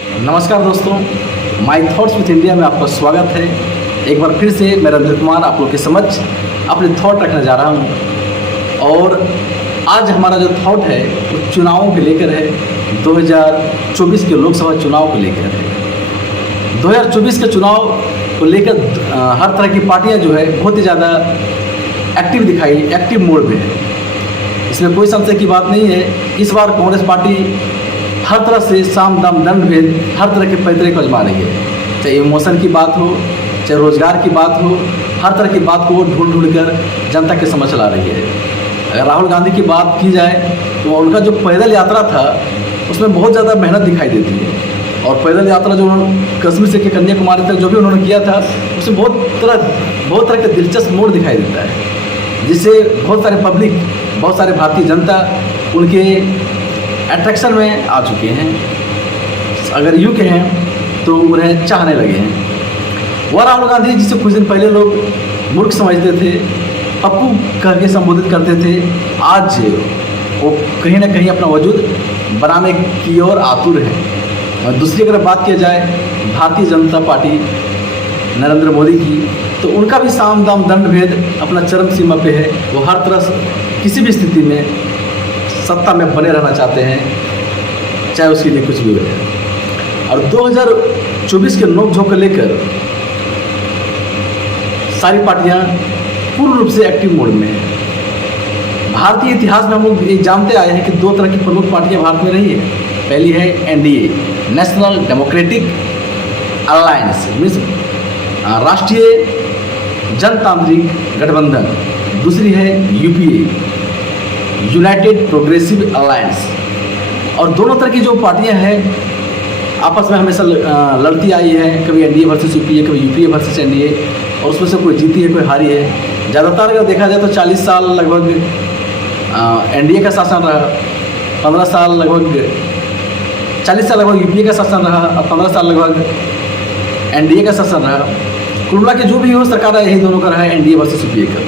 नमस्कार दोस्तों, my thoughts with India में आपका स्वागत है। एक बार फिर से मैं रंजित कुमार आप लोग के समक्ष अपने थॉट रखने जा रहा हूं। और आज हमारा जो थॉट है वो चुनावों के लेकर है। 2024 के लोकसभा चुनाव को लेकर है। 2024 के चुनाव को लेकर हर तरह की पार्टियां जो है बहुत ही ज़्यादा एक्टिव मोड में है। इसमें कोई संशय की बात नहीं है। इस बार कांग्रेस पार्टी हर तरह से साम दाम दंड भेद हर तरह के पैतरे को आजमा रही है। चाहे इमोशन की बात हो, चाहे रोजगार की बात हो, हर तरह की बात को वो ढूंढ कर जनता के समझ ला रही है। अगर राहुल गांधी की बात की जाए तो उनका जो पैदल यात्रा था उसमें बहुत ज़्यादा मेहनत दिखाई देती है। और पैदल यात्रा जो उन्होंने कश्मीर से कन्याकुमारी तक जो भी उन्होंने किया था उसमें बहुत तरह के दिलचस्प मोड़ दिखाई देता है, जिससे बहुत सारे पब्लिक, बहुत सारे भारतीय जनता उनके अट्रैक्शन में आ चुके हैं। अगर यूँ कहें तो उन्हें चाहने लगे हैं। वह राहुल गांधी जिसे कुछ दिन पहले लोग मूर्ख समझते थे, पप्पू कह के संबोधित करते थे, आज वो कहीं ना कहीं अपना वजूद बनाने की ओर आतुर है। और दूसरी अगर बात किया जाए भारतीय जनता पार्टी नरेंद्र मोदी की, तो उनका भी साम दाम दंड भेद अपना चरम सीमा पे है। वो हर तरह से किसी भी स्थिति में सत्ता में बने रहना चाहते हैं, चाहे उसके लिए कुछ भी हो जाए। और 2024 के नोकझोंक को लेकर सारी पार्टियां पूर्ण रूप से एक्टिव मोड में हैं। भारतीय इतिहास में हम लोग ये जानते आए हैं कि दो तरह की प्रमुख पार्टियां भारत में रही है। पहली है NDA, national democratic alliance, means राष्ट्रीय जनतांत्रिक गठबंधन। दूसरी है यूपीए, यूनाइटेड प्रोग्रेसिव अलायंस। और दोनों तरह की जो पार्टियां हैं आपस में हमेशा लड़ती आई है, कभी एनडीए वर्सेस यूपीए, कभी यूपीए वर्सेस एनडीए, और उसमें से कोई जीती है कोई हारी है। ज़्यादातर अगर देखा जाए तो 40 साल लगभग एनडीए का शासन रहा, 15 साल लगभग 40 साल लगभग यूपीए का शासन रहा, और 15 साल लगभग एनडीए का शासन रहा। कुल मिला के जो भी हो सरकार है यही दोनों का रहा है, एनडीए वर्सेस यूपीए का।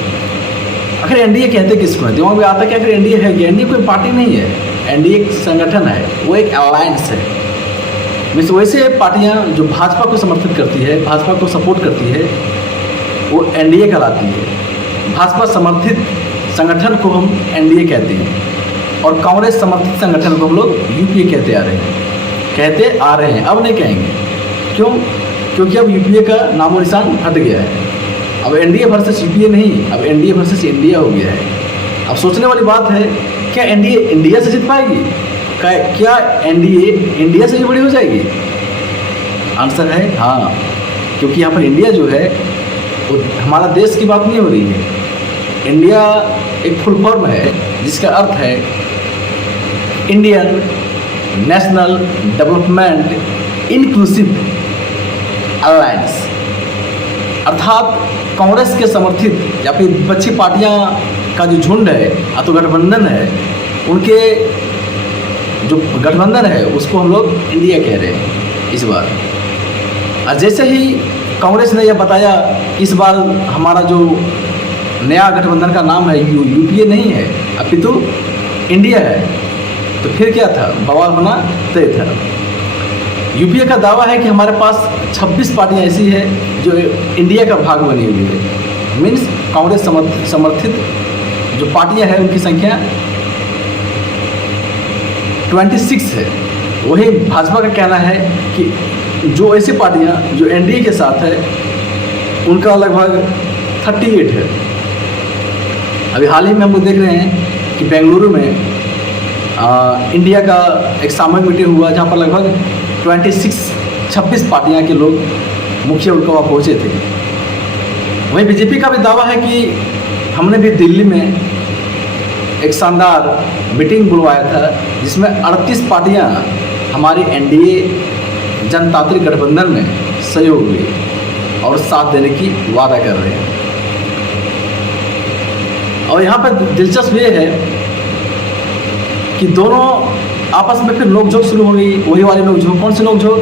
आखिर एनडीए कहते किसको है? दिमाग में आता है कि आखिर एनडीए है कि एनडीए कोई पार्टी नहीं है, एनडीए एक संगठन है, वो एक अलायंस है। मीन्स वैसे पार्टियां जो भाजपा को समर्थित करती है, भाजपा को सपोर्ट करती है, वो एनडीए कहलाती है। भाजपा समर्थित संगठन को हम एनडीए कहते हैं, और कांग्रेस समर्थित संगठन को हम लोग यूपीए कहते आ रहे हैं। अब नहीं कहेंगे। क्यों? क्योंकि अब यूपीए का नामो निशान हट गया है। अब एनडीए वर्सेस यूपीए नहीं, अब एनडीए वर्सेस इंडिया हो गया है। अब सोचने वाली बात है, क्या एनडीए इंडिया से जीत पाएगी? क्या एनडीए इंडिया से भी बड़ी हो जाएगी? आंसर है हाँ, क्योंकि यहाँ पर इंडिया जो है वो हमारा देश की बात नहीं हो रही है। इंडिया एक फुल फॉर्म है जिसका अर्थ है Indian national development inclusive alliance. अर्थात कांग्रेस के समर्थित या फिर विपक्षी पार्टियां का जो झुंड है या तो गठबंधन है, उनके जो गठबंधन है उसको हम लोग इंडिया कह रहे हैं इस बार। और जैसे ही कांग्रेस ने यह बताया इस बार हमारा जो नया गठबंधन का नाम है यूपीए नहीं है अपितु इंडिया है, तो फिर क्या था? बवाल होना तय था। यूपीए का दावा है कि हमारे पास 26 पार्टियां ऐसी है जो इंडिया का भाग बनी हुई है। मीन्स कांग्रेस समर्थित जो पार्टियां हैं उनकी संख्या 26 है। वही भाजपा का कहना है कि जो ऐसी पार्टियां जो एनडीए के साथ है उनका लगभग 38 है। अभी हाल ही में हम लोग देख रहे हैं कि बेंगलुरु में इंडिया का एक सामूहिक मीटिंग हुआ जहाँ पर लगभग 26 पार्टियां के लोग मुखिया उनका वहाँ पहुँचे थे। वहीं बीजेपी का भी दावा है कि हमने भी दिल्ली में एक शानदार मीटिंग बुलवाया था जिसमें 38 पार्टियां हमारी एनडीए जनतांत्रिक गठबंधन में सहयोग हुई और साथ देने की वादा कर रहे हैं। और यहाँ पर दिलचस्प ये है कि दोनों आपस में फिर नोकझोंक शुरू हो गई। वही वाली नोकझोंक, कौन सी नोकझोंक?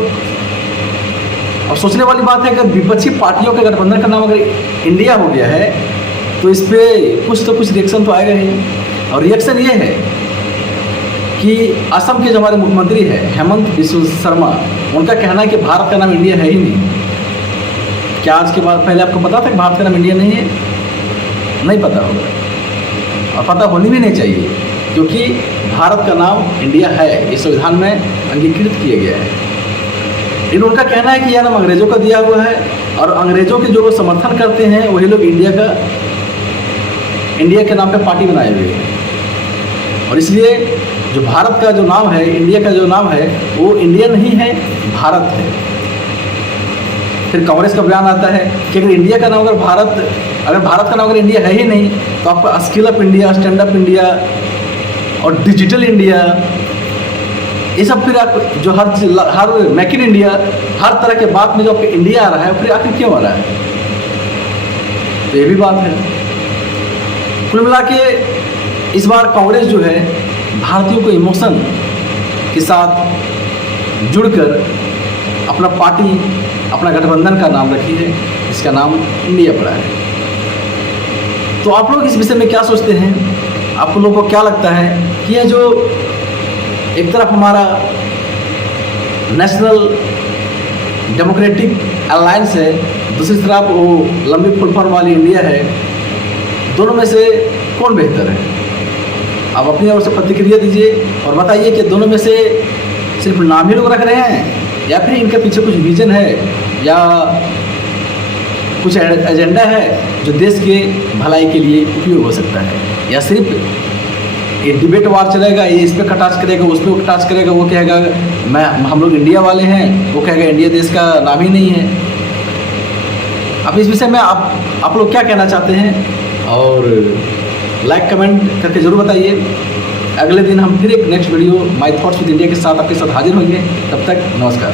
और सोचने वाली बात है कि विपक्षी पार्टियों के गठबंधन का नाम अगर इंडिया हो गया है तो इस पर कुछ तो कुछ रिएक्शन तो आएगा ही। और रिएक्शन ये है कि असम के जो हमारे मुख्यमंत्री हैं हेमंत बिस्वा शर्मा, उनका कहना है कि भारत का नाम इंडिया है ही नहीं। क्या आज के बाद पहले आपको पता था कि भारत का नाम इंडिया नहीं है? नहीं पता होगा और पता होनी भी नहीं चाहिए, क्योंकि भारत का नाम इंडिया है, ये संविधान में अंगीकृत किया गया है। लेकिन उनका कहना है कि यह नाम अंग्रेज़ों का दिया हुआ है और अंग्रेज़ों के जो लोग समर्थन करते हैं वही लोग इंडिया के नाम पे पार्टी बनाए हुए हैं। और इसलिए जो भारत का जो नाम है, इंडिया का जो नाम है, वो इंडिया नहीं है, भारत है। फिर कांग्रेस का बयान आता है कि अगर इंडिया का नाम अगर भारत का नाम अगर इंडिया है ही नहीं, तो आपका skill up India, stand up India और डिजिटल इंडिया, ये सब फिर आप जो हर मेक इन इंडिया, हर तरह के बात में जो आपका इंडिया आ रहा है, फिर आखिर क्यों आ रहा है? तो ये भी बात है। कुल मिला के इस बार कांग्रेस जो है भारतीयों को इमोशन के साथ जुड़कर अपना पार्टी, अपना गठबंधन का नाम रखी है, इसका नाम इंडिया पड़ा है। तो आप लोग इस विषय में क्या सोचते हैं? आप लोगों को क्या लगता है कि यह जो एक तरफ हमारा नेशनल डेमोक्रेटिक अलायंस है, दूसरी तरफ वो लंबी फुल फॉर्म वाली इंडिया है, दोनों में से कौन बेहतर है? आप अपनी ओर से प्रतिक्रिया दीजिए और बताइए कि दोनों में से सिर्फ नाम ही लोग रख रहे हैं या फिर इनके पीछे कुछ विजन है या कुछ एजेंडा है जो देश के भलाई के लिए उपयोग हो सकता है, या सिर्फ ये डिबेट वार चलेगा, ये इस पर कटाच करेगा, उस पर कटाच करेगा, वो कहेगा हम लोग इंडिया वाले हैं, वो कहेगा इंडिया देश का नाम ही नहीं है। अब इस विषय में आप लोग क्या कहना चाहते हैं और लाइक कमेंट करके ज़रूर बताइए। अगले दिन हम फिर एक next video my thoughts with India के साथ आपके साथ हाजिर होंगे। तब तक नमस्कार।